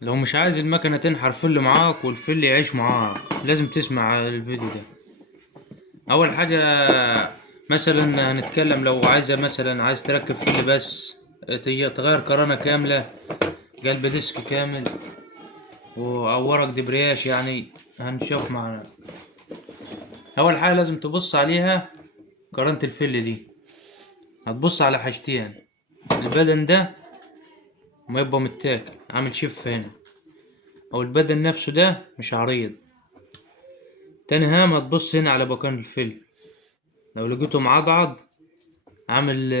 لو مش عايز المكنة تنحر فل معاك والفل يعيش معاك، لازم تسمع الفيديو ده. أول حاجة، مثلا هنتكلم لو عايز تركب فل بس، تغير كرانة كاملة، قلب ديسك كامل، أو ورق دبرياش يعني. هنشوف معنا. أول حاجة لازم تبص عليها كرانة الفل دي. هتبص على حاجتين: البدن ده ما يبقى متاكل عامل شف هنا، أو البدن نفسه ده مش عريض. تاني هام هتبص هنا على مكان الفل، لو لقيته معضعض عامل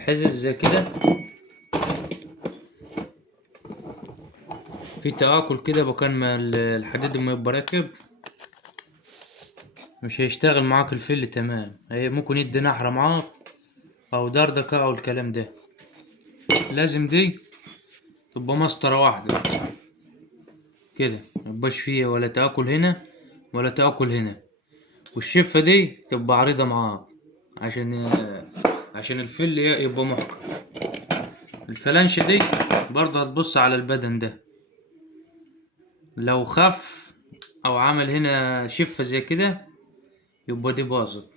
حزز زي كده، في تآكل كده مكان ما الحديد ما يبقى راكب، مش هيشتغل معاك الفل تمام. هي ممكن يدي نحرة معاك أو دردكة أو الكلام ده. لازم دي تبقى مسطرة واحدة كده، ميبقاش فيها ولا تآكل هنا ولا تآكل هنا، والشفة دي تبقى عريضة معاك عشان الفل يبقى محكم. الفلانشة دي برضه هتبص على البدن ده، لو خف أو عمل هنا شفة زي كده يبقى دي باظت.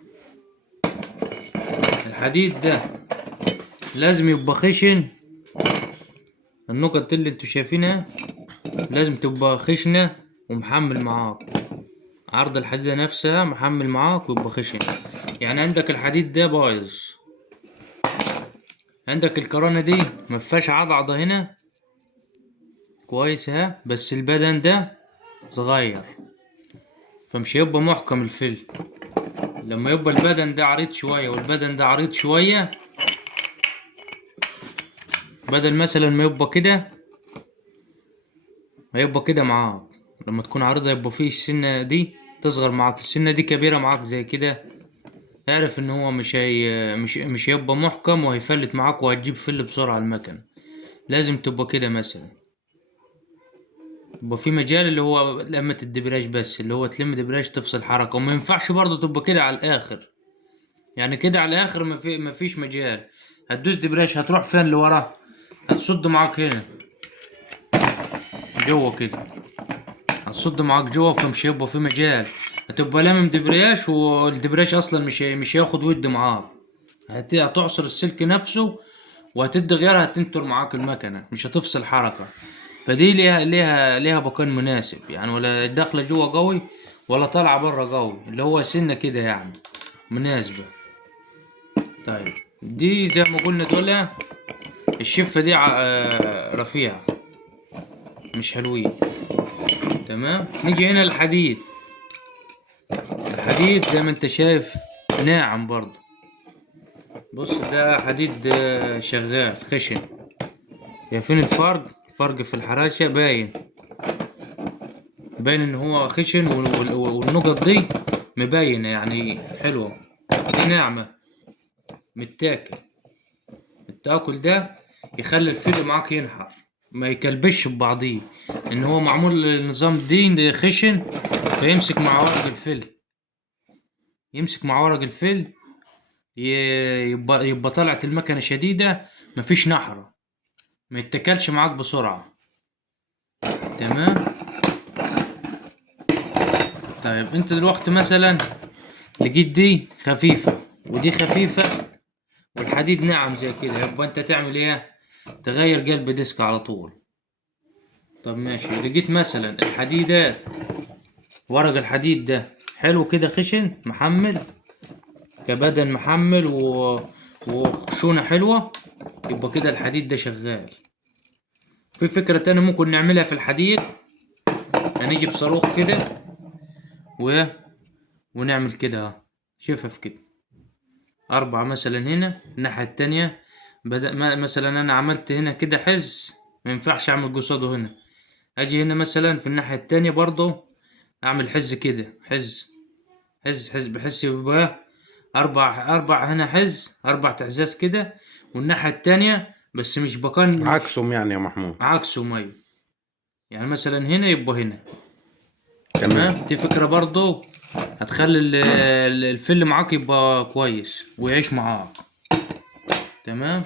الحديد ده لازم يبقى خشن، النقط اللي انتوا شايفينها لازم تبقى خشنة ومحمل معاك، عرض الحديدة نفسها محمل معاك ويبقى خشن. يعني عندك الحديد ده بايظ، عندك الكرانة دي مفيهاش عضعضة هنا كويس ها، بس البدن ده صغير فمش هيبقى محكم الفل. لما يبقى البدن ده عريض شوية والبدن ده عريض شوية، بدل مثلا ما يبقى كده هيبقى كده معاك. لما تكون عريضة يبقى فيه السنة دي تصغر معاك، السنة دي كبيرة معاك زي كده، اعرف ان هو مش هيبقى محكم وهيفلت معاك وهتجيب فل بسرعة المكنة. لازم تبقى كده مثلا، يبقى في مجال اللي هو لمة الدبرياج بس، اللي هو تلم دبرياج تفصل حركة. وما ينفعش برضه تبقى كده على الآخر، يعني كده على الآخر مفيش مجال. هتدوس دبرياج هتروح فين لورا؟ هتصد معاك هنا جوه كده، هتصد معاك جوه، فمش هيبقى في مجال. هتبقى لامم دبرياج والدبرياج اصلا مش هياخد ود معاك، هتعصر السلك نفسه وهتدي غيرها هتنطر معاك المكنة، مش هتفصل حركة. فدي ليها بقان مناسب يعني، ولا داخلة جوه قوي ولا طالعة بره قوي، اللي هو سنة كده يعني مناسبة. طيب دي زي ما قلنا دول الشفة دي رفيعة مش حلوين. تمام، نيجي هنا الحديد. الحديد زي ما انت شايف ناعم برضه. بص ده حديد شغال خشن. شايفين الفرق في الحراشة باين ان هو خشن، والنقط دي مبينة يعني حلوة. دي ناعمة متاكل. التاكل ده يخلي الفيلم معاك ينحر ما يكلبش ببعضيه، ان هو معمول نظام دي خشن، فيمسك مع ورق الفيل، يمسك مع ورق الفيل، يبقى طلعت المكنة شديدة، مفيش نحرة، ما يتكلش معاك بسرعة. تمام. طيب انت دلوقتي مثلا لقيت دي خفيفة ودي خفيفة والحديد ناعم زي كده، يبقى انت تعمل ايه؟ تغير قلب ديسك على طول. طب ماشي، لقيت مثلا الحديدات، ورق الحديد ده حلو كده خشن محمل، كبدن محمل وخشونة حلوة، يبقى كده الحديد ده شغال. في فكرة تانية ممكن نعملها في الحديد، هنيجي بصاروخ كده و... ونعمل كده اهو، شفف كده 4 مثلا هنا الناحية التانية. بدأ مثلا أنا عملت هنا كده حز، مينفعش أعمل قصاده هنا. أجي هنا مثلا في الناحية التانية برضه أعمل حز كده، حز بحيث يبقى أربع هنا حز، 4 تعزاز كده، والناحية التانية بس مش بكون عكسهم يعني يا محمود. عكسه مية. يعني مثلا هنا يبقى هنا. تمام. تمام، دي فكرة برضه هتخلي الفل معاك يبقى كويس ويعيش معاك. تمام.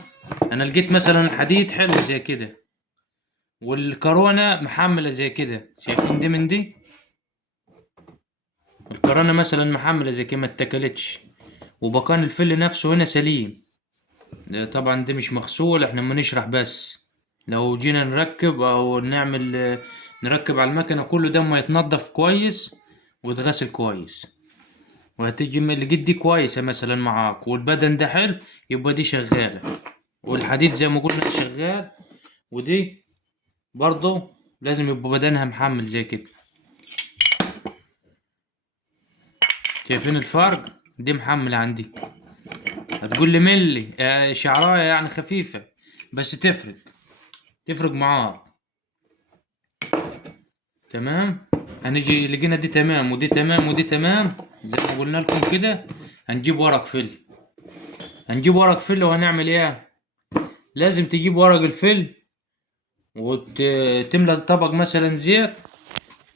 انا لقيت مثلا حديد حلو زي كده والكرونة محملة زي كده، شايفين دي من دي؟ الكرونة مثلا محملة زي كده ما اتاكلتش، وبقان الفل نفسه هنا سليم. ده طبعا دي مش مغسول، احنا ما نشرح بس. لو جينا نركب او نعمل نركب على المكنة كله ده ما يتنضف كويس ويتغسل كويس، وهتيجي من اللي دي كويسة مثلا معاك والبدن ده حلو، يبقى دي شغالة، والحديد زي ما قلنا شغال، ودي برضه لازم يبقى بدنها محمل زي كده. شايفين الفرق؟ دي محملة عندي، هتقول لي ملي شعراية يعني خفيفة، بس تفرق معاك. تمام. هنيجي لقينا دي تمام ودي تمام ودي تمام زي ما قلنا لكم كده. هنجيب ورق فل وهنعمل ايه؟ لازم تجيب ورق الفل وتملى الطبق مثلا زيت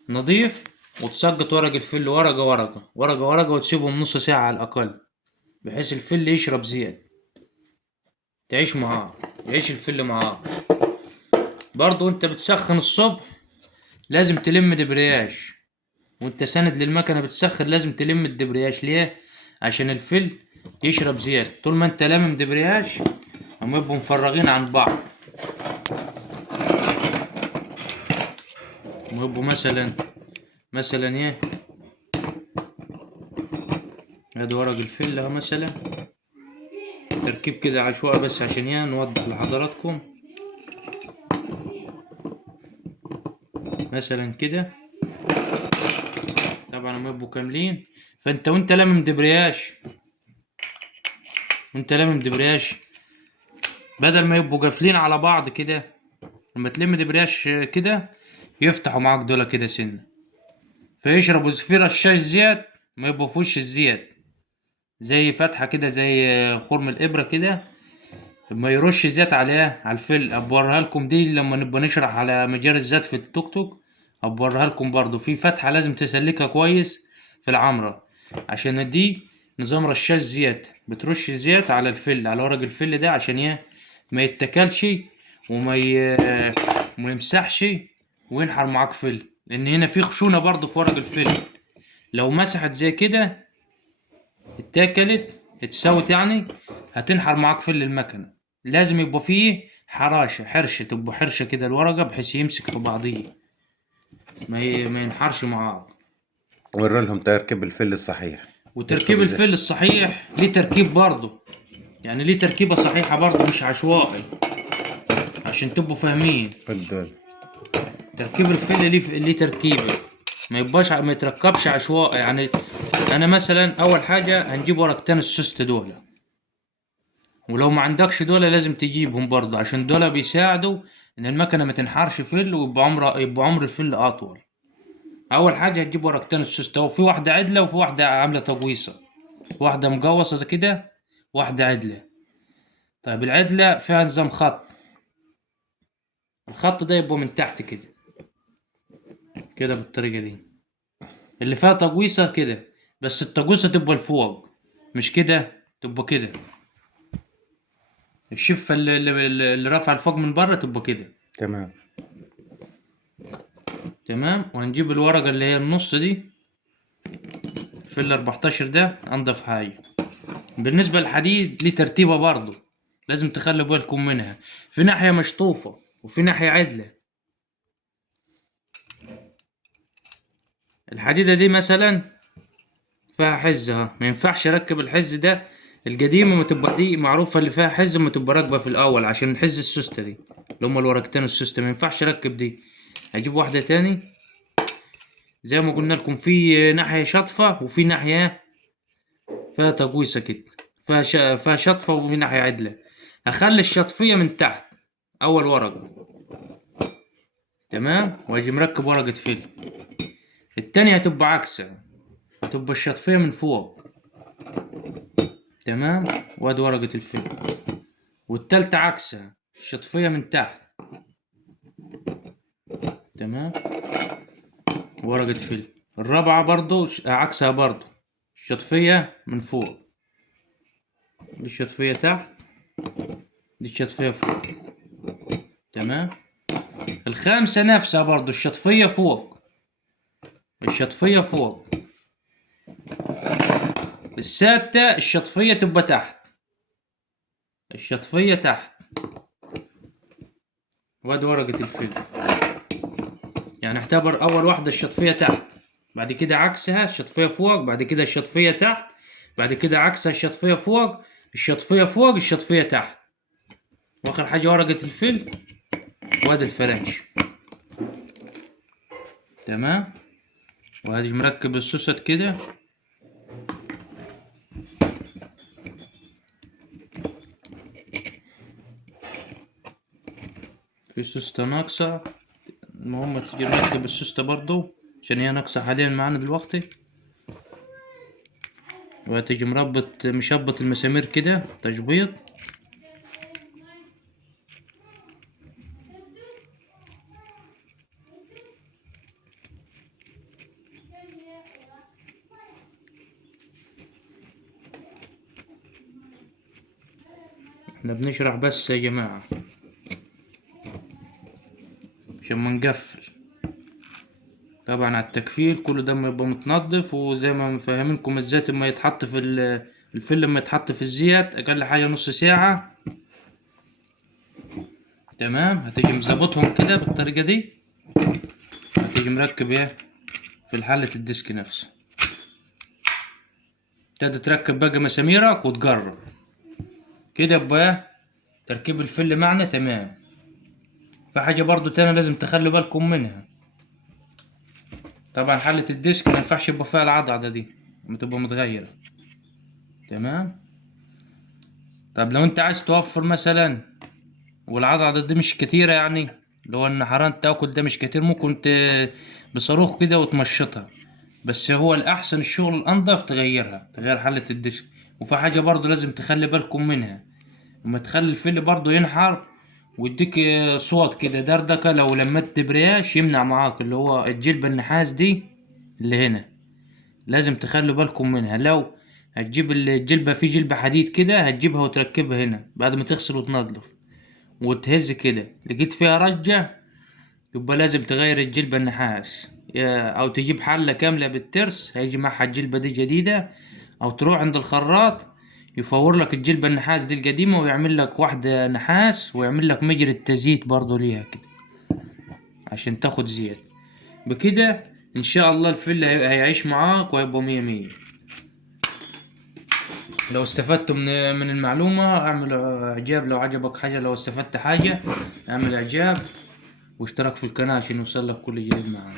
نضيف، وتسقط ورق الفل ورقة ورقة ورقة ورقة، وتسيبهم نص ساعة على الأقل، بحيث الفل يشرب زيت، يعيش الفل معاه. برضو انت بتسخن الصبح لازم تلم دبرياج، وانت ساند للمكنة بتسخن لازم تلم الدبرياج. ليه؟ عشان الفل يشرب زيت. طول ما انت لامم دبرياج هم يبقوا مفرغين عن بعض، هم يبقوا مثلا ايه، ادي ورق الفل اهو مثلا، تركيب كده عشوائي بس عشان ايه نوضح لحضراتكم. مثلا كده طبعا هم يبقوا كاملين. فانت وانت لامم دبرياج بدل ما يبقوا قافلين على بعض كده، لما تلم دبرياج كده يفتحوا معاك دول كده سنة، فيشربوا في رشاش زيت ما يبقوا فيهوش الزيت، زي فتحة كده زي خرم الإبرة كده، ما يرش زيت عليها على الفل. أبوريها لكم دي لما نبقى نشرح على مجال الزيت في التوك توك، أبوريها لكم برضو في فتحة لازم تسلكها كويس في العمرة، عشان دي نظام رشاش زيت، بترش زيت على الفل على ورق الفل ده عشان ما يتكلش وما يمسحش وينحر معاك فل، لأن هنا في خشونة برضو في ورق الفل، لو مسحت زي كده اتسوت يعني هتنحر معاك فل المكنة. لازم يبقى فيه حرشة تبقى حرشة كده الورقة بحيث يمسك في بعضيه، ما ينحرش معاك. وري لهم تركيب الفل الصحيح. وتركيب يركب ازاي؟ الفل الصحيح ليه تركيب برضه، يعني ليه تركيبة صحيحة برضه مش عشوائي، عشان تبقوا فاهمين. فل. تركيب الفل ليه تركيبة، ما يتركبش عشوائي يعني. انا مثلا اول حاجة هنجيب ورقتين السوست دول، ولو ما عندكش دول لازم تجيبهم برضه، عشان دول بيساعدوا ان المكنة ما تنحرش فل، يبقى عمر الفل اطول. اول حاجة هتجيب ورقتين السوست، وفي واحدة عدلة وفي واحدة عاملة تقويصة، واحدة مقوصة زي كده واحدة عدلة. طيب العدلة فيها نظام خط، الخط ده يبقى من تحت كده بالطريقة دي. اللي فيها تقويصة كده، بس التقويصة تبقى لفوق مش كده، تبقى كده. الشفة اللي رافعة لفوق من بره تبقى كده. تمام. تمام. وهنجيب الورقة اللي هي النص دي في ال14 ده، انضف حاجة. بالنسبة للحديد ليه ترتيبة برضه لازم تخلي بالكم منها، في ناحية مشطوفة وفي ناحية عدلة. الحديدة دي مثلا فيها حز اهو، ما ينفعش اركب الحز ده القديمة، ما تبقى دي معروفة اللي فيها حز ما تبقى راكبة في الأول، عشان حز السوستة دي اللي هما الورقتين السوستة ما ينفعش اركب دي. هجيب واحدة تاني زي ما قلنا لكم، في ناحية شطفة وفي ناحية فيها تقويسة كده، فيها شطفة وفي ناحية عدلة. هخلي الشطفية من تحت أول ورقة، تمام، وأجي مركب ورقة فيل. التانية هتبقى عكسها، هتبقى الشطفية من فوق، تمام، وادي ورقة الفيل. والتالتة عكسها، الشطفية من تحت، تمام، ورقة فيل. الرابعة برضو عكسها برضو، الشطفية من فوق، دي الشطفية تحت، دي الشطفية فوق، تمام. الخامسة نفسها برضو الشطفية فوق، الشطفية فوق. السادسة الشطفية تبقى تحت، الشطفية تحت. وادي ورقة الفيلم. يعني اعتبر أول واحدة الشطفية تحت، بعد كده عكسها الشطفية فوق، بعد كده الشطفية تحت، بعد كده عكسها الشطفية فوق، الشطفية فوق، الشطفية تحت، واخر حاجة ورقة الفيل. وادي الفلاش. تمام. وادي مركب السوست كده. في سوستة ناقصة، المهم تيجي نركب السوستة برضو عشان هي ناقصة حاليا معانا دلوقتي. وهتيجي مشبط المسامير كده تشبيط. احنا بنشرح بس يا جماعة عشان ما نقفل. طبعا على التكفيل كل ده يبقى متنضف، وزي ما مفهمينكم الزيت لما يتحط في الفيل، لما يتحط في الزيت اقل حاجة نص ساعة. تمام. هتيجي مظبطهم كده بالطريقة دي، هتيجي مركب ايه في حلة الديسك نفسه. تبدأ تركب بقى مساميرك وتجرب كده يبقى تركيب الفل معنا تمام. في حاجة برضو تانية لازم تخلي بالكم منها. طبعا حلة الديسك ما ينفعش يبقى فيها العضعضة دي، بتبقى متغيرة. تمام. طب لو انت عايز توفر مثلا والعضعضة دي مش كتيرة، يعني اللي هو النحران تاكل ده مش كتير، ممكن بصاروخ كده وتمشطها. بس هو الأحسن الشغل الأنضف تغير حلة الديسك. وفي حاجة برضو لازم تخلي بالكم منها، لما تخلي الفل برضو ينحر ويديك صوت كده دردكة، لو لمت برياش يمنع معاك اللي هو الجلبة النحاس دي اللي هنا، لازم تخلوا بالكم منها. لو هتجيب الجلبة في جلبة حديد كده، هتجيبها وتركبها هنا بعد ما تغسل وتنضف وتهز كده، لقيت فيها رجة يبقى لازم تغير الجلبة النحاس، أو تجيب حلة كاملة بالترس هيجي معها الجلبة دي جديدة، أو تروح عند الخراط يفور لك الجلبة النحاس دي القديمة ويعمل لك واحدة نحاس، ويعمل لك مجرى تزييت برضو ليها كده عشان تاخد زيت. بكده ان شاء الله الفل هيعيش معاك وهيبقى مية مية. لو استفدت من المعلومة اعمل اعجاب، لو عجبك حاجة، لو استفدت حاجة اعمل اعجاب واشترك في القناة عشان يوصلك كل جديد معانا.